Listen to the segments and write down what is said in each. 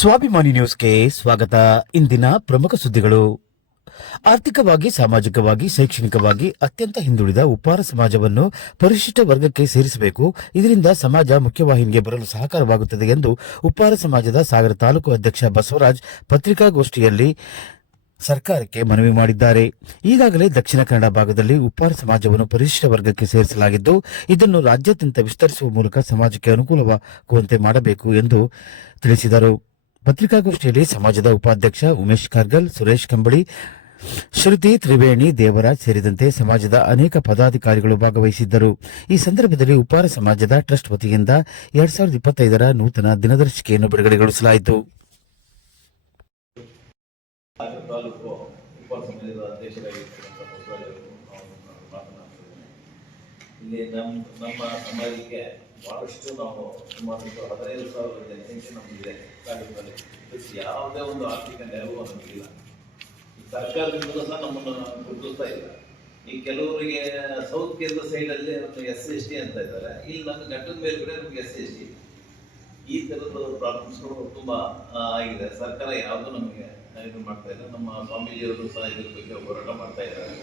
ಸ್ವಾಭಿಮಾನಿ ನ್ಯೂಸ್ಗೆ ಸ್ವಾಗತ. ಇಂದಿನ ಪ್ರಮುಖ ಸುದ್ದಿಗಳು. ಆರ್ಥಿಕವಾಗಿ, ಸಾಮಾಜಿಕವಾಗಿ, ಶೈಕ್ಷಣಿಕವಾಗಿ ಅತ್ಯಂತ ಹಿಂದುಳಿದ ಉಪ್ಪಾರ ಸಮಾಜವನ್ನು ಪರಿಶಿಷ್ಟ ವರ್ಗಕ್ಕೆ ಸೇರಿಸಬೇಕು. ಇದರಿಂದ ಸಮಾಜ ಮುಖ್ಯವಾಹಿನಿಗೆ ಬರಲು ಸಹಕಾರವಾಗುತ್ತದೆ ಎಂದು ಉಪ್ಪಾರ ಸಮಾಜದ ಸಾಗರ ತಾಲೂಕು ಅಧ್ಯಕ್ಷ ಬಸವರಾಜ್ ಪತ್ರಿಕಾಗೋಷ್ಠಿಯಲ್ಲಿ ಸರ್ಕಾರಕ್ಕೆ ಮನವಿ ಮಾಡಿದ್ದಾರೆ. ಈಗಾಗಲೇ ದಕ್ಷಿಣ ಕನ್ನಡ ಭಾಗದಲ್ಲಿ ಉಪ್ಪಾರ ಸಮಾಜವನ್ನು ಪರಿಶಿಷ್ಟ ವರ್ಗಕ್ಕೆ ಸೇರಿಸಲಾಗಿದ್ದು, ಇದನ್ನು ರಾಜ್ಯಾದ್ಯಂತ ವಿಸ್ತರಿಸುವ ಮೂಲಕ ಸಮಾಜಕ್ಕೆ ಅನುಕೂಲವಾಗುವಂತೆ ಮಾಡಬೇಕು ಎಂದು ತಿಳಿಸಿದರು. ಪತ್ರಿಕಾಗೋಷ್ಠಿಯಲ್ಲಿ ಸಮಾಜದ ಉಪಾಧ್ಯಕ್ಷ ಉಮೇಶ್ ಕಾರ್ಗಲ್, ಸುರೇಶ್ ಕಂಬಳಿ, ಶ್ರುತಿ ತ್ರಿವೇಣಿ, ದೇವರಾಜ್ ಸೇರಿದಂತೆ ಸಮಾಜದ ಅನೇಕ ಪದಾಧಿಕಾರಿಗಳು ಭಾಗವಹಿಸಿದ್ದರು. ಈ ಸಂದರ್ಭದಲ್ಲಿ ಉಪಾರ ಸಮಾಜದ ಟ್ರಸ್ಟ್ ವತಿಯಿಂದ ಎರಡ್ ಸಾವಿರದ ಇಪ್ಪತ್ತೈದರ ನೂತನ ದಿನದರ್ಶಿಕೆಯನ್ನು ಬಿಡುಗಡೆಗೊಳಿಸಲಾಯಿತು. ಬಹಳಷ್ಟು ನಾವು ಸುಮಾರು ಹದಿನೈದು ಸಾವಿರ ಜನಸಂಖ್ಯೆ ನಮಗಿದೆ ತಾಲೂಕಲ್ಲಿ ಇದಕ್ಕೆ ಯಾವುದೇ ಒಂದು ಆರ್ಥಿಕ ನೆರವು ಅನ್ನೋದಿಲ್ಲ ಈ ಸರ್ಕಾರದಿಂದ ಸಹ ನಮ್ಮನ್ನು ಗುರುತಿಸ್ತಾ ಇಲ್ಲ. ಈ ಕೆಲವರಿಗೆ ಸೌತ್ ಕೇಂದ್ರ ಸೈಡಲ್ಲಿ ಎಸ್ ಎಸ್ ಟಿ ಅಂತ ಇದ್ದಾರೆ. ಇಲ್ಲಿ ನಮ್ಮ ಘಟ್ಟದ ಮೇಲ್ಗಡೆ ನಮಗೆ ಎಸ್ ಎಸ್ ಟಿ ಈ ಥರದ ಪ್ರಾಬ್ಲಮ್ಸ್ಗಳು ತುಂಬ ಆಗಿದೆ. ಸರ್ಕಾರ ಯಾವುದು ನಮಗೆ ಇದು ಮಾಡ್ತಾ ಇಲ್ಲ. ನಮ್ಮ ಸ್ವಾಮೀಜಿಯವರು ಸಹ ಇದ್ರ ಬಗ್ಗೆ ಹೋರಾಟ ಮಾಡ್ತಾ ಇದ್ದಾರೆ.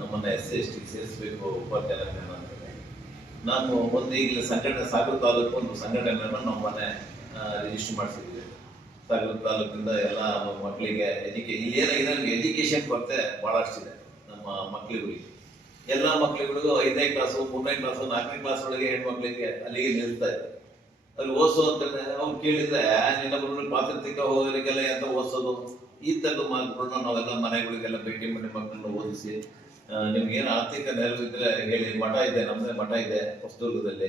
ನಮ್ಮನ್ನ ಎಸ್ ಎಸ್ ಟಿ ಸೇರಿಸಬೇಕು ಉಪಾಧ್ಯಾಯ ಅಂತೇಳಿ ನಾನು ಒಂದು ಈಗಲೇ ಸಂಘಟನೆ ಸಾಗರ ತಾಲೂಕು ಒಂದು ಸಂಘಟನೆಯನ್ನು ನಮ್ಮ ಮನೆ ರಿಜಿಸ್ಟರ್ ಮಾಡಿಸಿದ್ವಿ. ಸಾಗರ ತಾಲೂಕಿಂದ ಎಲ್ಲ ಮಕ್ಕಳಿಗೆ ಎಜುಕೇ, ಇಲ್ಲಿ ಏನಾಗಿದೆ ನಮಗೆ ಎಜುಕೇಶನ್ ಕೊರತೆ ಭಾಳಷ್ಟಿದೆ ನಮ್ಮ ಮಕ್ಕಳುಗಳಿಗೆ ಎಲ್ಲ ಮಕ್ಕಳುಗಳಿಗೂ ಐದನೇ ಕ್ಲಾಸು ಮೂರನೇ ಕ್ಲಾಸು ನಾಲ್ಕನೇ ಕ್ಲಾಸ್ ಒಳಗೆ ಹೆಣ್ಮಕ್ಳಿಗೆ ಅಲ್ಲಿಗೆ ನಿಲ್ತಾ ಇದೆ ಅಲ್ಲಿ ಓದಿಸೋ ಅಂತ ಅವ್ರು ಕೇಳಿದ್ರೆ ನಿನ್ನ ಪಾತ್ರ ತಿಕ್ಕ ಹೋಗೋರಿಗೆಲ್ಲ ಅಂತ ಓದಿಸೋದು? ಈ ತರದ ಮಾತುಗಳನ್ನ ನಾವೆಲ್ಲ ಮನೆಗಳಿಗೆಲ್ಲ ಭೇಟಿ ಮಾಡಿ ಮಕ್ಕಳನ್ನ ಓದಿಸಿ ನಿಮ್ಗೆ ಏನು ಆರ್ಥಿಕ ನೆರವು ಇದ್ರೆ ಹೇಳಿ, ಮಠ ಇದೆ, ನಮ್ದೇ ಮಠ ಇದೆ, ಹೊಸದುರ್ಗದಲ್ಲಿ.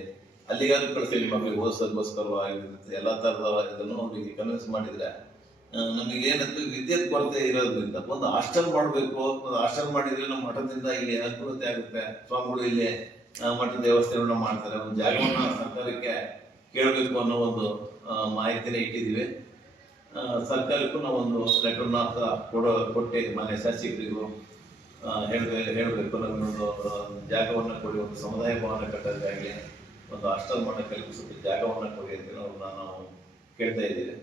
ಅಲ್ಲಿಗಾದ್ರೂ ಕಳಿಸ್ತೀವಿ ಮಕ್ಕಳಿಗೆ ಓದಿಸೋದಕ್ಕೋಸ್ಕರವಾಗಿರುತ್ತೆ ಎಲ್ಲ ತರದ ಇದನ್ನು ಅವ್ರಿಗೆ ಕನ್ವಿನ್ಸ್ ನಮಗೆ ಏನಂತ ವಿದ್ಯುತ್ ಕೊರತೆ ಇರೋದ್ರಿಂದ, ಒಂದು ಹಾಸ್ಟೆಲ್ ಮಾಡಬೇಕು, ಒಂದು ಹಾಸ್ಟೆಲ್ ಮಾಡಿದ್ರೆ ನಮ್ಮ ಮಠದಿಂದ ಇಲ್ಲಿ ಅನುಕೂಲತೆ ಆಗುತ್ತೆ. ಸ್ವಾಮಿಗಳು ಇಲ್ಲಿ ಮಠದ ವ್ಯವಸ್ಥೆಗಳನ್ನ ಮಾಡ್ತಾರೆ, ಒಂದು ಜಾಗವನ್ನ ಸರ್ಕಾರಕ್ಕೆ ಕೇಳಬೇಕು ಅನ್ನೋ ಒಂದು ಮಾಹಿತಿನ ಇಟ್ಟಿದ್ದೀವಿ. ಸರ್ಕಾರಕ್ಕೂ ನಾವು ಒಂದು ಲೆಟರ್ನ ಕೊಡೋ, ಕೊಟ್ಟೆ, ಮನೆ ಶಾಸಕರಿಗೂ ಹೇಳಬೇಕು ಹೇಳಬೇಕು. ನಮಗೊಂದು ಜಾಗವನ್ನು ಕೊಡಿ, ಒಂದು ಸಮುದಾಯ ಭವನ ಕಟ್ಟೋದಾಗಲಿ ಒಂದು ಅಷ್ಟಲ್ ಮಾಡೋ ಕಲ್ಪಿಸೋದು ಜಾಗವನ್ನು ಕೊಡಿ ಅಂತ ಅವ್ರನ್ನ ನಾವು ಕೇಳ್ತಾ ಇದ್ದೀವಿ.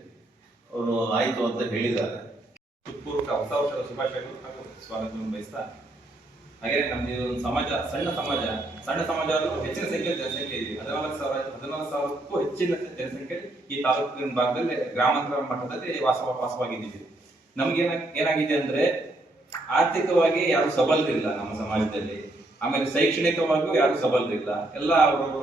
ಅವರು ಆಯಿತು ಅಂತ ಹೇಳಿದ್ದಾರೆ. ಪೂರ್ವಕ ಹೊಸ ವರ್ಷದ ಶುಭಾಶಯಗಳು ಹಾಗೂ ಸ್ವಾಗತವನ್ನು ಬಯಸ್ತಾ, ಹಾಗೆ ನಮ್ದು ಒಂದು ಸಮಾಜ, ಸಣ್ಣ ಸಮಾಜ ಸಣ್ಣ ಸಮಾಜ ಹೆಚ್ಚಿನ ಸಂಖ್ಯೆಯಲ್ಲಿ ಜನಸಂಖ್ಯೆ ಇದೆ. ಹದಿನಾಲ್ಕು ಸಾವಿರ, ಹದಿನಾಲ್ಕು ಸಾವಿರಕ್ಕೂ ಹೆಚ್ಚಿನ ಜನಸಂಖ್ಯೆ ಈ ತಾಲೂಕಿನ ಭಾಗದಲ್ಲಿ, ಗ್ರಾಮಾಂತರ ಮಟ್ಟದಲ್ಲಿ ವಾಸ ವಾಸವಾಗಿದ್ದೀವಿ. ನಮ್ಗೆ ಏನಾಗಿದೆ ಅಂದ್ರೆ ಆರ್ಥಿಕವಾಗಿ ಯಾರು ಸಬಲರಿಲ್ಲ ನಮ್ಮ ಸಮಾಜದಲ್ಲಿ. ಆಮೇಲೆ ಶೈಕ್ಷಣಿಕವಾಗಿಯೂ ಯಾರು ಸಬಲರಿಲ್ಲ. ಎಲ್ಲ ಅವರು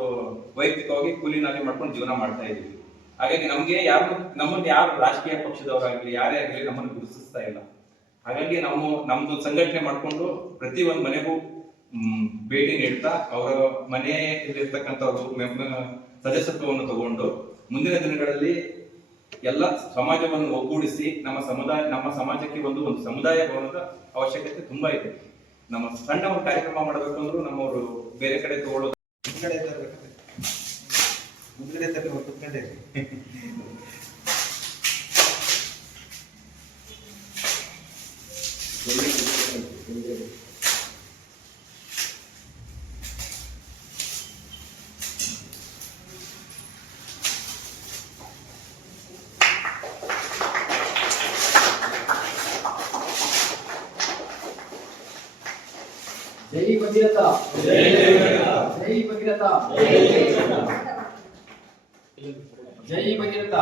ವೈಯಕ್ತಿಕವಾಗಿ ಕೂಲಿನಲ್ಲಿ ಮಾಡ್ಕೊಂಡು ಜೀವನ ಮಾಡ್ತಾ ಇದೀವಿ ಹಾಗಾಗಿ ನಮ್ಗೆ ಯಾರು, ನಮ್ಮನ್ನ ಯಾರು ರಾಜಕೀಯ ಪಕ್ಷದವರಾಗ್ಲಿ, ಯಾರೇ ಆಗಲಿ ನಮ್ಮನ್ನು ಗುರುತಿಸ್ತಾ ಇಲ್ಲ. ಹಾಗಾಗಿ ನಾವು ನಮ್ದು ಸಂಘಟನೆ ಮಾಡಿಕೊಂಡು ಪ್ರತಿ ಒಂದು ಮನೆಗೂ ಭೇಟಿ ನೀಡ್ತಾ ಅವರ ಮನೆಯಲ್ಲಿರ್ತಕ್ಕಂಥವ್ರು, ಮೆಂಬ- ಸದಸ್ಯತ್ವವನ್ನು ತಗೊಂಡು ಮುಂದಿನ ದಿನಗಳಲ್ಲಿ ಎಲ್ಲ ಸಮಾಜವನ್ನು ಒಗ್ಗೂಡಿಸಿ ನಮ್ಮ ಸಮುದಾಯ ನಮ್ಮ ಸಮಾಜಕ್ಕೆ ಒಂದು ಒಂದು ಸಮುದಾಯ ಭವನದ ಅವಶ್ಯಕತೆ ತುಂಬಾ ಇದೆ. ನಮ್ಮ ಸಣ್ಣ ಒಂದು ಕಾರ್ಯಕ್ರಮ ಮಾಡಬೇಕು ಅಂದ್ರೂ ನಮ್ಮವರು ಬೇರೆ ಕಡೆ ತಗೊಳ್ಳೋದು. ಮುಂದ್ಗಡೆ ಜೈ ಭಗೀರಥ. ಜೈ ಭಗೀರಥ. ಜೈ ಭಗೀರಥ.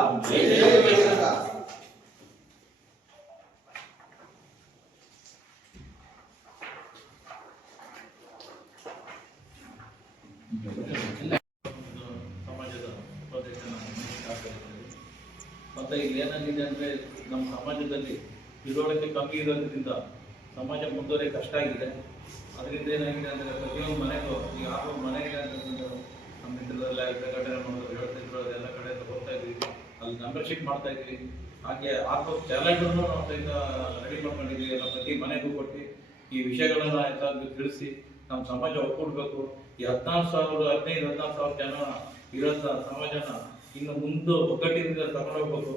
ಸಮಾಜದ ಮತ್ತೆ ಇಲ್ಲಿ ಏನಾಗಿದೆ ಅಂದ್ರೆ ನಮ್ಮ ಸಮಾಜದಲ್ಲಿ ತಿಳುವಳಿಕೆ ಕಮ್ಮಿ ಇರೋದ್ರಿಂದ ಸಮಾಜ ಮುಂದುವರೆ ಕಷ್ಟ ಆಗಿದೆ. ಅದರಿಂದ ಏನಾಗಿದೆ ಅಂದರೆ ಪ್ರತಿಯೊಂದು ಮನೆಗೂ ಈಗ ಯಾವ ಮನೆಗೆ ನಮ್ಮ ಮಿತ್ರದಲ್ಲಿ ಸಂಘಟನೆ ಮಾಡೋದು ಹೇಳ್ತಿದ್ರು ಎಲ್ಲ ಕಡೆ ಹೋಗ್ತಾ ಇದ್ವಿ. ಅಲ್ಲಿ ಮೆಂಬರ್ಶಿಪ್ ಮಾಡ್ತಾ ಇದ್ವಿ. ಹಾಗೆ ಆಗೋ ಚಾಲೆಂಜನ್ನು ನಾವು ಸಹಿತ ರೆಡಿ ಮಾಡ್ಕೊಂಡಿದ್ವಿ. ಎಲ್ಲ ಪ್ರತಿ ಮನೆಗೂ ಕೊಟ್ಟು ಈ ವಿಷಯಗಳನ್ನ ಎಲ್ಲರಿಗೂ ತಿಳಿಸಿ ನಮ್ಮ ಸಮಾಜ ಒಕ್ಕೂಡ್ಬೇಕು ಈ ಹದಿನಾರು ಸಾವಿರ ಹದಿನೈದು ಹದಿನಾರು ಸಾವಿರ ಜನ ಇರೋಂಥ ಸಮಾಜನ ಇನ್ನು ಮುಂದೆ ಒಗ್ಗಟ್ಟಿನಿಂದ ತಗೊಂಡೋಗ್ಬೇಕು.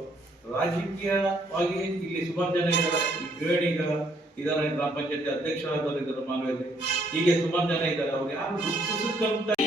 ರಾಜಕೀಯವಾಗಿ ಇಲ್ಲಿ ಸುಮಾರು ಜನ ಇದ್ದಾರೆ, ಈ ಬೇಡಿಗ ಇದಾರೆ ಗ್ರಾಮ ಪಂಚಾಯತಿ ಅಧ್ಯಕ್ಷರಾದವರು ಇದ್ದಾರೆ ಮಾನವಲ್ಲಿ ಹೀಗೆ ಸುಮಾರು ಜನ ಇದ್ದಾರೆ. ಅವ್ರು ಯಾರು ಗುರುತಿಸಕ್ಕಂತ